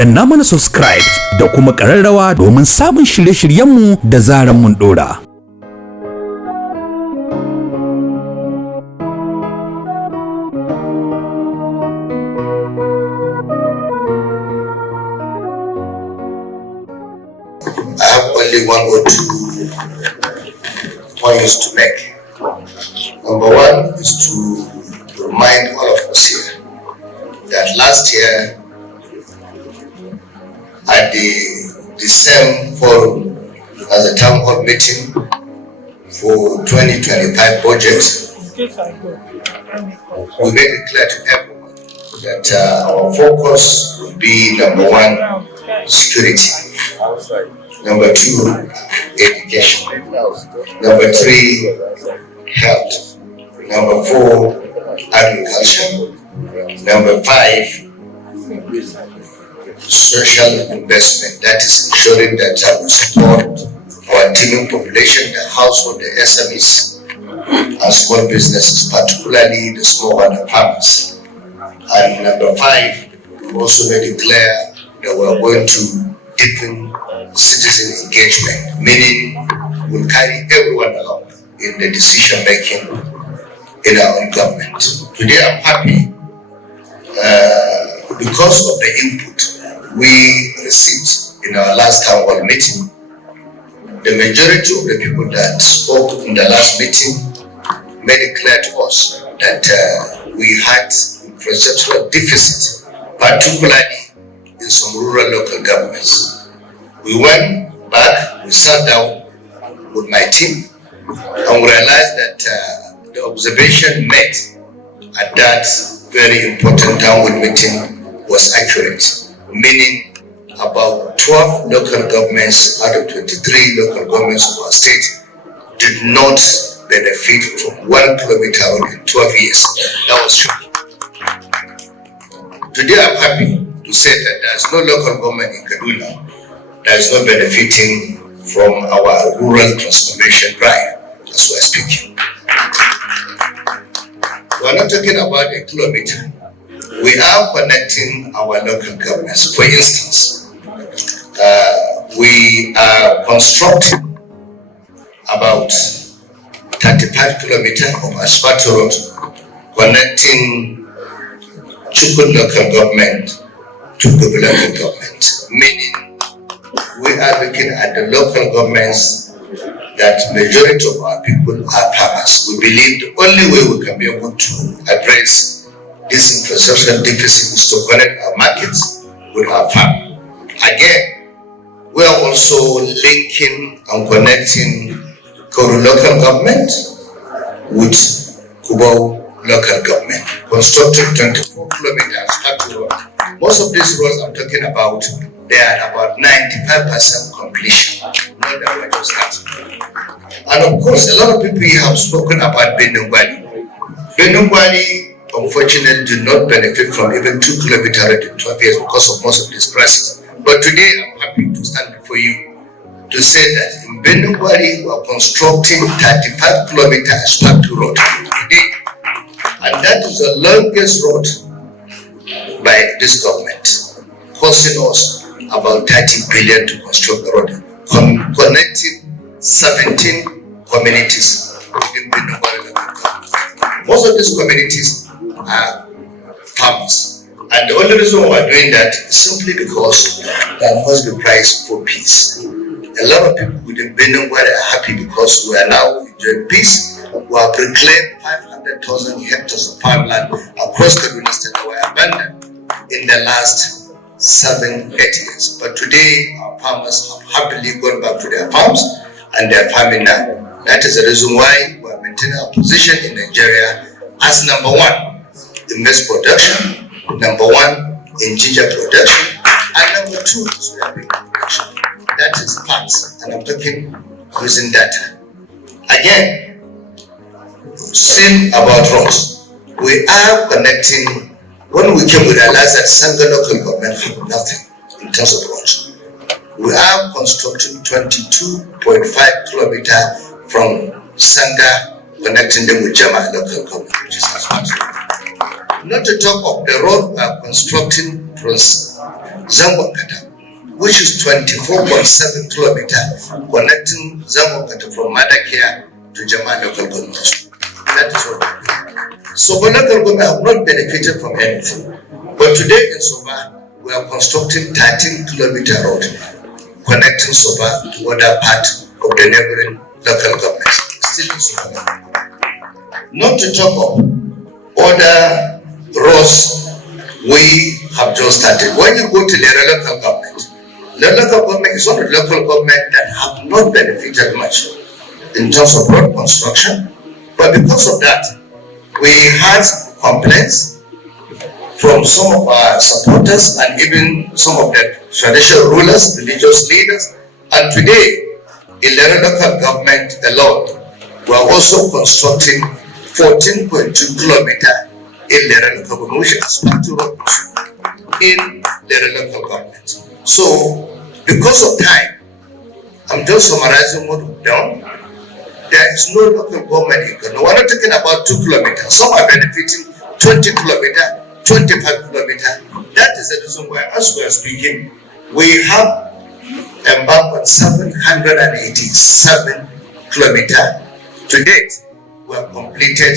danna mana subscribe da kuma ƙararrawa domin samun shirye-shiryenmu da zaran mun ɗora. I have only one or two points to make. Number one is to remind all of us here that last year at the same forum as a town hall meeting for 2025 budget, we made it clear to everyone that our focus would be number one, security. Number two, education. Number three, health. Number four, agriculture. Number five, social investment. That is ensuring that we support our teeming population, the household, the SMEs, and small businesses, particularly the small and the farmers. And number five, we also made it clear that we are going to deepen citizen engagement, meaning we'll carry everyone along in the decision making in our own government. Today I'm happy because of the input we received in our last town hall meeting. The majority of the people that spoke in the last meeting made it clear to us that we had infrastructural deficit, particularly in some rural local governments. We went back, we sat down with my team, and we realized that the observation made at that very important town meeting was accurate, meaning about 12 local governments out of 23 local governments of our state did not benefit from 1 kilometer in 12 years. That was true. Today I'm happy to say that there's no local government in Kaduna that is not benefiting from our rural transformation drive as we're speaking. We're not talking about a kilometer. We are connecting our local governments. For instance, we are constructing about 35 kilometers of asphalt road connecting Chukun local government to the local government, meaning we are looking at the local governments that majority of our people are farmers. We believe the only way we can be able to address this infrastructure deficit is to connect our markets with our farm. Again, we are also linking and connecting Koru local government with Kubo local government, constructing 24 kilometers of road. Most of these roads I'm talking about, they are about 95% completion. Not that we're just starting. And of course, a lot of people here have spoken about Benungwali. Benungwali, unfortunately, did not benefit from even 2 kilometers in 12 years because of most of these crises. But today, I'm happy to stand before you to say that in Benungwali, we are constructing 35 kilometers asphalt road today. And that is the longest road by this government, costing us about 30 billion to construct the road, connecting 17 communities within Benungwali. Most of these communities are farmers. And the only reason why we're doing that is simply because there must be price for peace. A lot of people within Benungwali are happy because we are now enjoying peace. We have reclaimed 500,000 hectares of farmland across Kaduna State that were abandoned in the last 7-8 years. But today, our farmers have happily gone back to their farms and they're farming now. That is the reason why we are maintaining our position in Nigeria as number one in maize production, number one in ginger production, and number two in soybean production. That is facts, and I'm talking using data. Again, same about roads. We are connecting. When we came, we realized that Sanga local government had nothing in terms of roads. We are constructing 22.5 kilometers from Sanga, connecting them with Jama local government, which is as much. Not to talk of the road we are constructing from Zangonkata, which is 24.7 kilometers connecting Zangonkata from Madakia to Jama local government. That is what. Soba local government have not benefited from anything. But today in Soba, we are constructing 13-kilometer road connecting Soba to other part of the neighboring local governments. Still in Soba. Not to talk of other roads we have just started. When you go to the local government is not a local government that have not benefited much in terms of road construction. But because of that, we had complaints from some of our supporters and even some of the traditional rulers, religious leaders. And today, in the local government alone, we are also constructing 14.2 kilometers in the local government, which is in the local government. So, because of time, I'm just summarizing what we've done. There is no local government in Kano. We're not talking about 2 kilometers. Some are benefiting 20 kilometers, 25 kilometers. That is the reason why, as we are speaking, we have embarked on 787 kilometers. To date, we have completed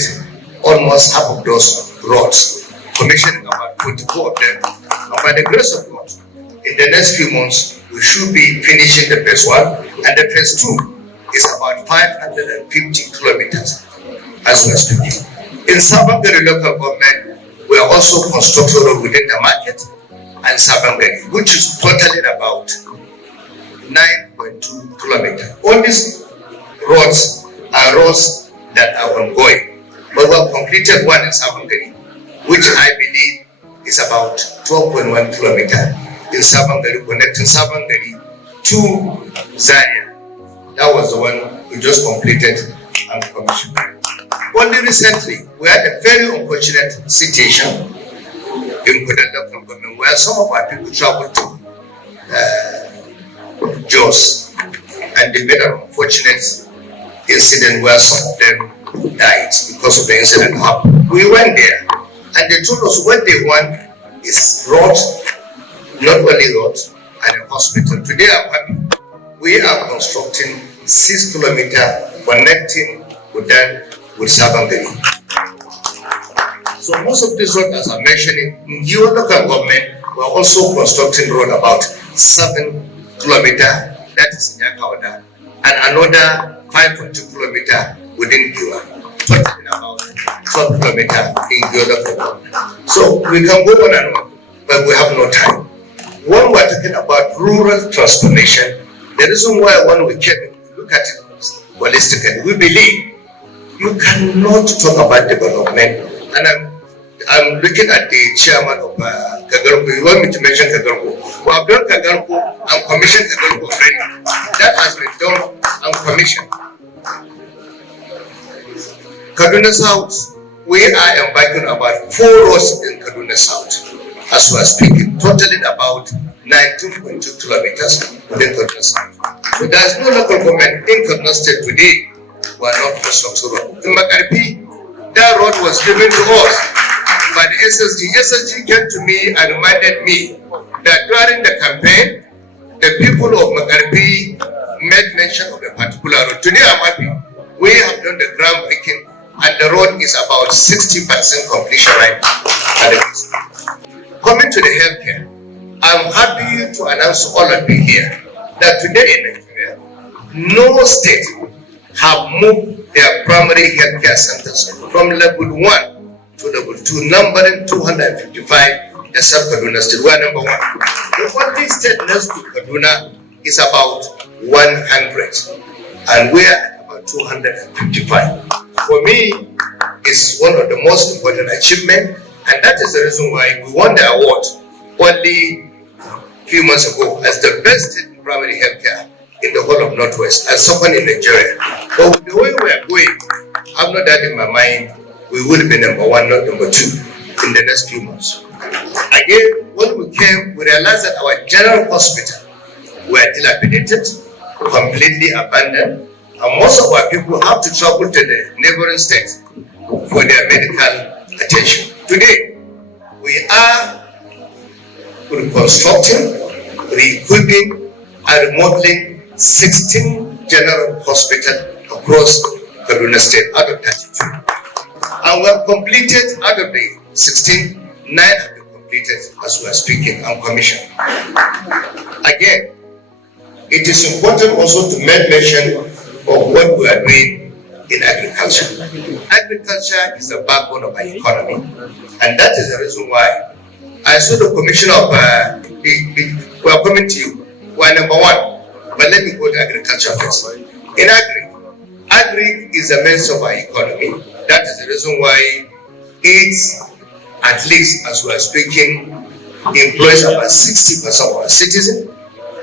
almost half of those roads, commissioning about 44 of them. And by the grace of God, in the next few months, we should be finishing the phase 1, and the phase 2 is about 550 kilometers as we are speaking. In Sabangari local government, we are also constructing road within the market and Sabangari, which is totaling about 9.2 kilometers. All these roads are roads that are ongoing, but we have completed one in Sabangari, which I believe is about 12.1 kilometers in Sabangari, connecting Sabangari to Zaria. That was the one we just completed and commissioned. Only recently, we had a very unfortunate situation in Kudan local government where some of our people traveled to Jos, and they made an unfortunate incident where some of them died because of the incident happened. We went there and they told us what they want is road, not only road, and a hospital. Today I'm happy. We are constructing 6 kilometers connecting Kudan with Sabangari. So most of these roads, as I mentioned, in your local government, we are also constructing road about 7 kilometers, that is in Yakawada, and another 5.2 kilometers within Giwa, totaling about 12 kilometers in your local government. So we can go on and on, but we have no time. When we are talking about rural transformation, the reason why when we look at it holistically, we believe you cannot talk about development. And I'm looking at the chairman of Kagarko. You want me to mention Kagarko? We have done Kagarko and commissioned Kagarko training. That has been done and commissioned. Kaduna South, we are embarking about 4 roads in Kaduna South. As we are speaking, totaling about 19.2 kilometers within Kaduna South. So there is no local government in Kaduna State today who are not constructing road. In Makarpi, that road was given to us by the SSG. SSG came to me and reminded me that during the campaign, the people of Makarpi made mention of a particular road. Today I'm happy. We have done the groundbreaking and the road is about 60% completion right now. Coming to the healthcare, I'm happy to announce all of you here that today in Nigeria, no state have moved their primary healthcare centers from level 1 to level 2, numbering 255, except Kaduna State. We are number 1. The only state next to Kaduna is about 100, and we are at about 255. For me, it's one of the most important achievements, and that is the reason why we won the award only a few months ago as the best in primary healthcare in the whole of Northwest and second in Nigeria. But with the way we are going, I'm not that in my mind, we will be number 1, not number 2 in the next few months. Again, when we came, we realized that our general hospital were dilapidated, completely abandoned, and most of our people have to travel to the neighboring states for their medical attention. Today, we reconstructing, re-equipping, and remodeling 16 general hospitals across Kaduna State out of 32. And we have completed, out of the 16, 9 have been completed as we are speaking and commissioned. Again, it is important also to make mention of what we are doing in agriculture. Agriculture is the backbone of our economy, and that is the reason why I saw the commissioner of we are coming to you. We are number one, but let me go to agriculture first. In agri is the base of our economy. That is the reason why it's, at least as we are speaking, employs about 60% of our citizens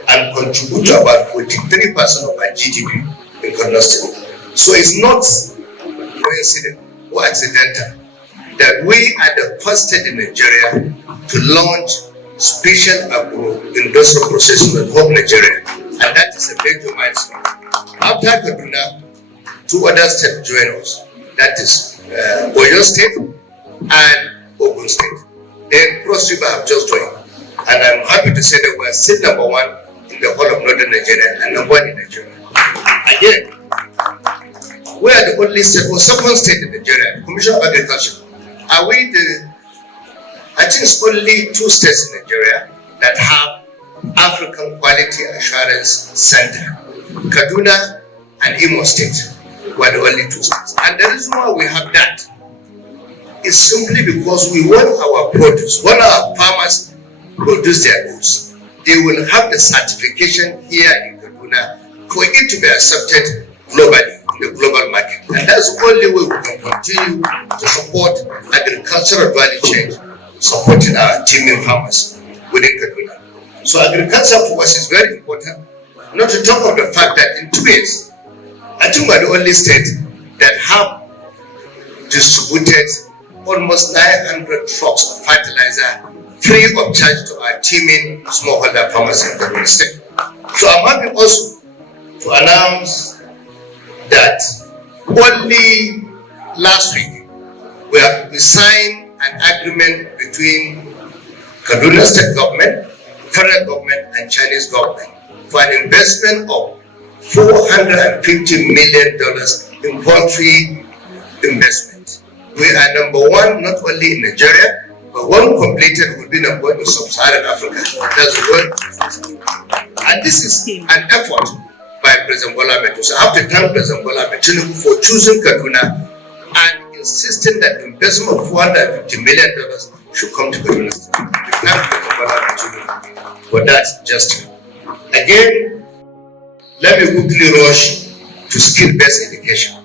and contribute to about 43% of our GDP in Kaduna State. So it's not coincident or accidental that we are the first state in Nigeria to launch special agro-industrial processing in whole Nigeria, and that is a major milestone. After Kaduna, 2 other states join us. That is Oyo State and Ogun State. Then Cross River have just joined, and I'm happy to say that we are still number 1 in the whole of northern Nigeria and number 1 in Nigeria. Again, we are the only state or second state in Nigeria, Commission of Agriculture. Are we I think it's only 2 states in Nigeria that have African Quality Assurance Center, Kaduna and Imo State. We are the only 2 states. And the reason why we have that is simply because we want our produce, when our farmers produce their goods, they will have the certification here in Kaduna for it to be accepted globally, in the global market. And that's the only way we can continue to support agricultural value chain, supporting our teeming farmers within Kaduna. So agriculture for us is very important, not to talk of the fact that in 2 years, I think we're the only state that have distributed almost 900 trucks of fertilizer free of charge to our teeming smallholder farmers in Kaduna State. So I'm happy also to announce that only last week we signed an agreement between Kaduna State government, federal government, and Chinese government for an investment of $450 million in poultry investment. We are number 1 not only in Nigeria, but when completed will be number 1 in sub-Saharan Africa. That's the world. And this is an effort by President Bola Ahmed Tinubu. So I have to thank President Bola Ahmed Tinubu for choosing Kaduna and insisting that the investment of $450 million should come to Kaduna. We thank President Bola Ahmed Tinubu for that gesture. Again, let me quickly rush to skill-based education,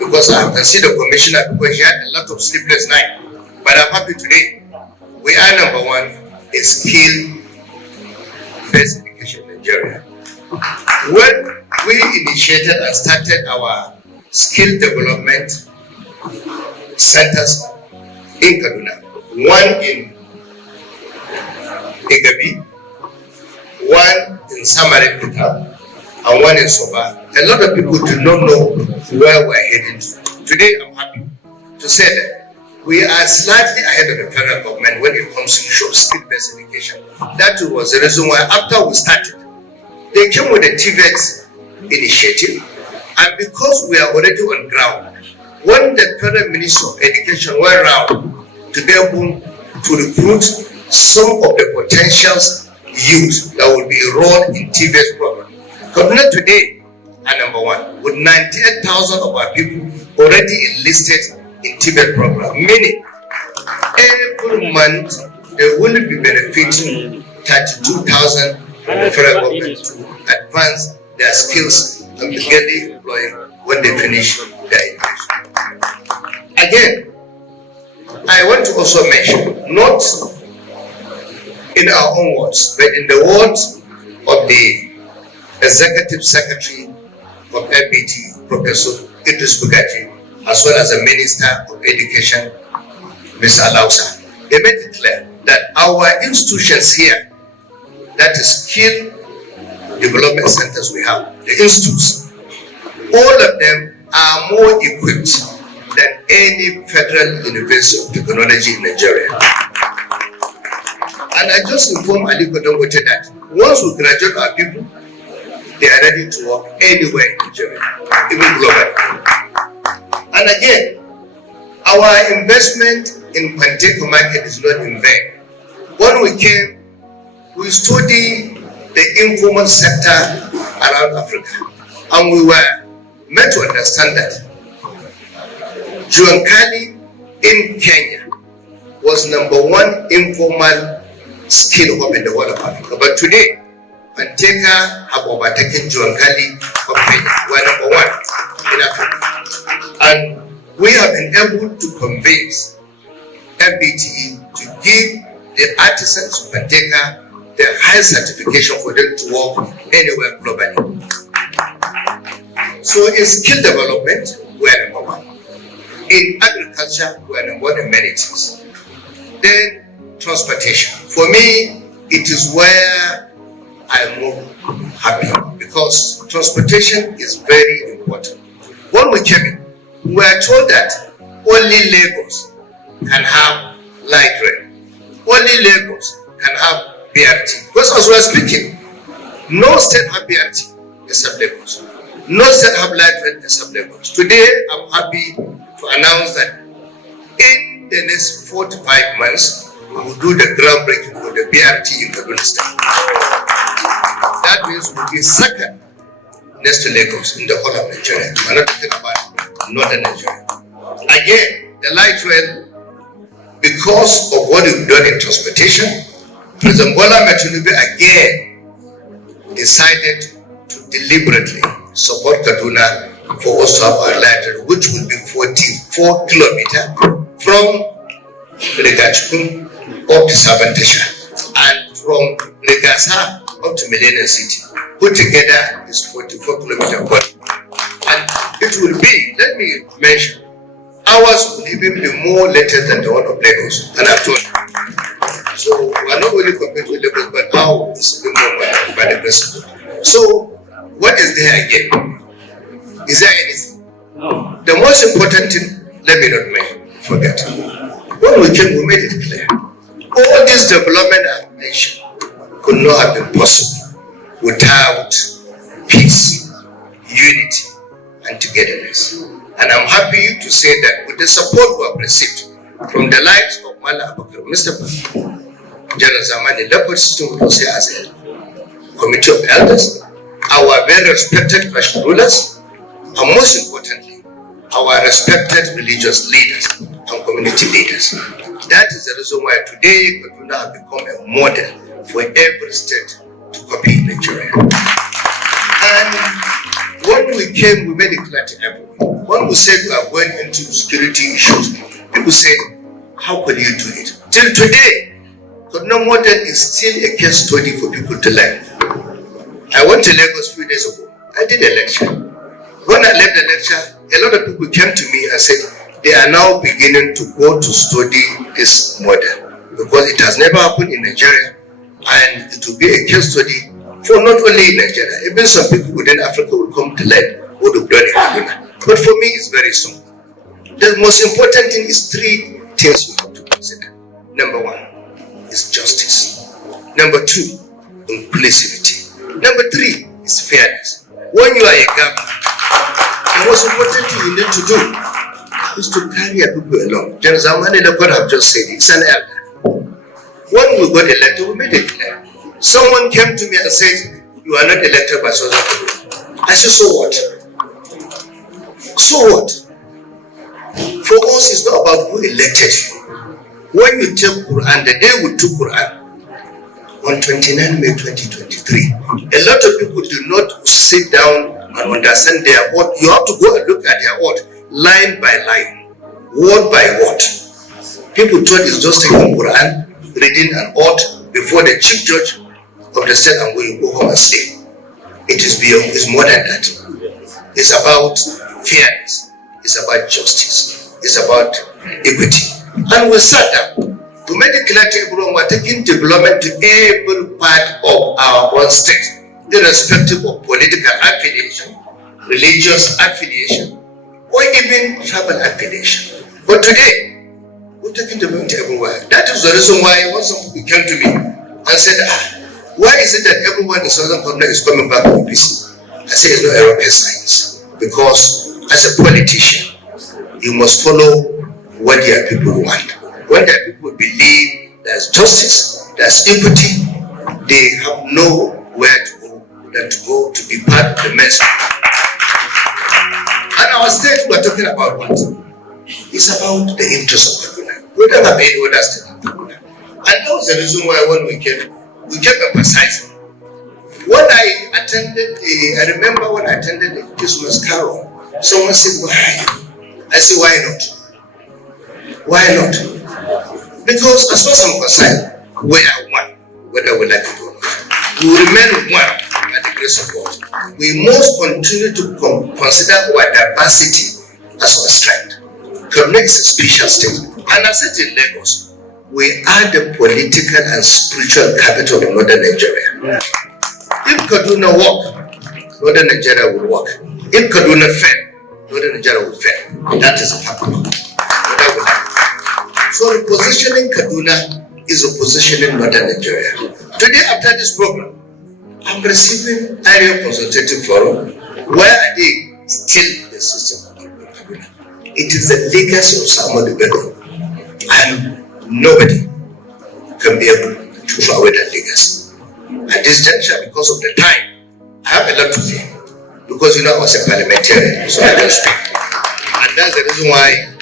because I can see the commissioner, because he had a lot of sleepless nights. But I'm happy today. We are number 1 in skill-based education in Nigeria. When we initiated and started our skill development centers in Kaduna, 1 in Igabi, 1 in Samaritata, and 1 in Soba. A lot of people do not know where we're heading to. Today, I'm happy to say that we are slightly ahead of the federal government when it comes to skill-based education. That was the reason why after we started, they came with a TVET initiative, and because we are already on ground, when the federal Minister of Education went around to be able to recruit some of the potential youth that will be enrolled in TVET program, Kaduna today are number 1 with 98,000 of our people already enlisted in TVET program, meaning every month they will be benefiting 32,000 from the federal government to advance their skills and be getting employed when they finish their education. Again, I want to also mention, not in our own words, but in the words of the Executive Secretary of FBT, Professor Idris Bugaji, as well as the Minister of Education, Mr. Alausa. They made it clear that our institutions here, that is skill development centers we have, the institutes, all of them are more equipped than any federal university of technology in Nigeria. And I just informed Aliko Dangote that once we graduate our people, they are ready to work anywhere in Nigeria, even globally. And again, our investment in Panteko market is not in vain. When we came, we studied the informal sector around Africa, and we were made to understand that Juankali in Kenya was #1 informal skill hub in the whole of Africa. But today, Panteka have overtaken Juankali of Kenya. We are #1 in Africa. And we have been able to convince FBTE to give the artisans of Panteka the highest certification for them to work anywhere globally. So in skill development, we are #1. In agriculture, we are #1 in many things. Then transportation. For me, it is where I'm more happy because transportation is very important. When we came in, we were told that only Lagos can have light rail. Only Lagos can have BRT. Because as we are speaking, no state have BRT except Lagos. No state have light rail except Lagos. Today, I'm happy to announce that in the next 4 to 5 months, we will do the groundbreaking for the BRT in Kaduna State. That means we'll be second next to Lagos in the whole of Nigeria. We're not talking about northern Nigeria. Again, the light rail, because of what we've done in transportation, President Bola Tinubu again decided to deliberately support Kaduna for us to have our light rail, which will be 44 kilometers from Rigachukun up to Sabantasha and from Rigasa up to Millennium City. Put together is 44 kilometers. And it will be, let me mention, ours will even be more later than the one of Lagos, and I've told you. So we are not only compared with Lagos, but ours is a bit more by the principle. So what is there again? Is there anything? No. The most important thing, let me not forget. When we came, we made it clear. All this development I've mentioned could not have been possible without peace, unity, and togetherness. And I'm happy to say that with the support we have received from the likes of Mala Abakar, Mr. General Zamani, Leopard System would also as a committee of elders, our very respected national rulers, and most importantly, our respected religious leaders and community leaders. That is the reason why today Kaduna has become a model for every state to copy in Nigeria. And when we came, we made it clear to everyone. When we said we are going into security issues, people said, how could you do it? Till today, Kaduna model is still a case study for people to learn. I went to Lagos a few days ago. I did a lecture. When I left the lecture, a lot of people came to me and said they are now beginning to go to study this model because it has never happened in Nigeria, and it will be a case study for not only in Nigeria, even some people within Africa will come to learn what we've done in Kaduna. But for me, it's very simple. The most important thing is 3 things you have to consider. Number 1 is justice. Number 2, inclusivity. Number 3 is fairness. When you are a governor, the most important thing you need to do is to carry your people along. General Zamani Leopard have just said it's an elder. When we got elected, we made it clear. Someone came to me and said, you are not elected by South Africa. I said, so what? So what? For us, it's not about who elected you. When you take Quran, the day we took Quran, on 29 May 2023, a lot of people do not sit down and understand their word. You have to go and look at their word, line by line, word by word. People thought it's just taking Quran, reading an oath before the chief judge of the state and going to go home and sleep. It is beyond, it's more than that. It's about fairness, it's about justice, it's about equity. And we sat down. To make it clear to everyone, we're taking development to every part of our own state, irrespective of political affiliation, religious affiliation, or even tribal affiliation. But today, we're taking development everywhere. That is the reason why when some people came to me and said, why is it that everyone in Southern Kaduna is coming back to APC? I say it's not a rocket science, because as a politician, you must follow what your people want. When their people believe there's justice, there's equity, they have nowhere to go than to go to be part of the mess. And our state, we're talking about what? It's about the interest of Kaduna. We don't have any other state in Kaduna. And that was the reason why when we kept emphasizing. When I remember when I attended the Christmas carol, someone said, why? I said, why not? Why not? Because as far as I'm concerned, we are one, whether we like it or not. We will remain one by the grace of God. We must continue to consider our diversity as our strength. Kaduna is a special state. And as it in Lagos, we are the political and spiritual capital of northern Nigeria. If Kaduna work, northern Nigeria will work. If Kaduna fail, northern Nigeria will fail. That is a fact. So repositioning Kaduna is repositioning northern Nigeria. Today, after this program, I'm receiving area consultative forum. Where are they still in the system of Kaduna? It is the legacy of Samuel Bello, and nobody can be able to throw away that legacy. At this juncture, because of the time, I have a lot to say, because I was a parliamentarian, so I don't speak. And that's the reason why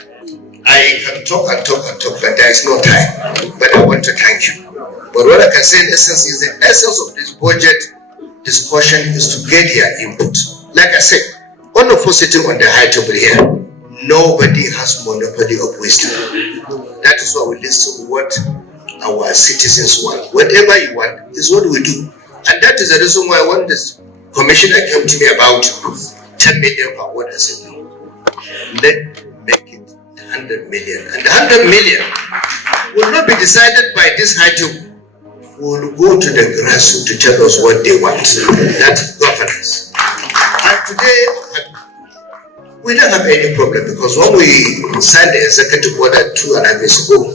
I can talk, but there is no time. But I want to thank you. But what I can say in essence is the essence of this budget discussion is to get your input. Like I said, all of us sitting on the high table here, nobody has monopoly of wisdom. That is why we listen to what our citizens want. Whatever you want is what we do. And that is the reason why when this commissioner came to me about 10 million per word, I said, no, let make it 100 million. And the 100 million will not be decided by this high table. We will go to the grassroots to tell us what they want. That's governance. And today, we don't have any problem, because when we signed the executive order 2.5 years ago,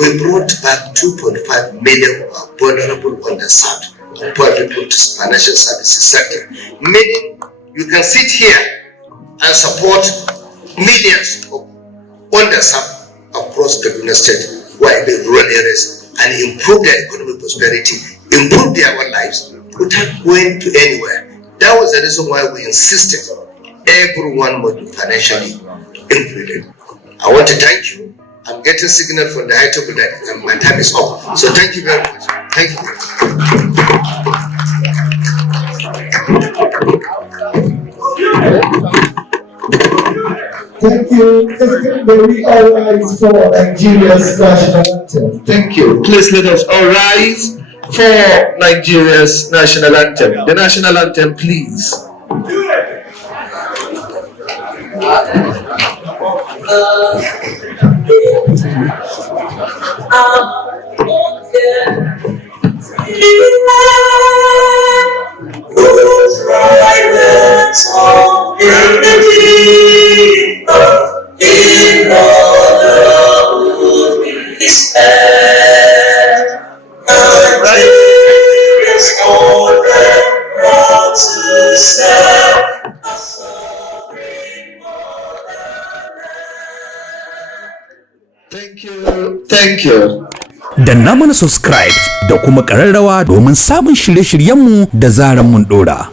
we brought back 2.5 million vulnerable underserved and poor people to financial services sector. Meaning, you can sit here and support millions of underserved across Kaduna State who are in the rural areas and improve their economic prosperity, improve their own lives without going to anywhere. That was the reason why we insisted everyone must be financially included. I want to thank you. I'm getting signal from the high table that my time is up. So thank you very much. Thank you. Thank you. May we all rise for Nigeria's national anthem. Thank you. Please let us all rise for Nigeria's national anthem. The national anthem, please. Thank you. Danna mana subscribe da kuma ƙararrawa domin samun shirye-shiryenmu da zaran mun ɗora.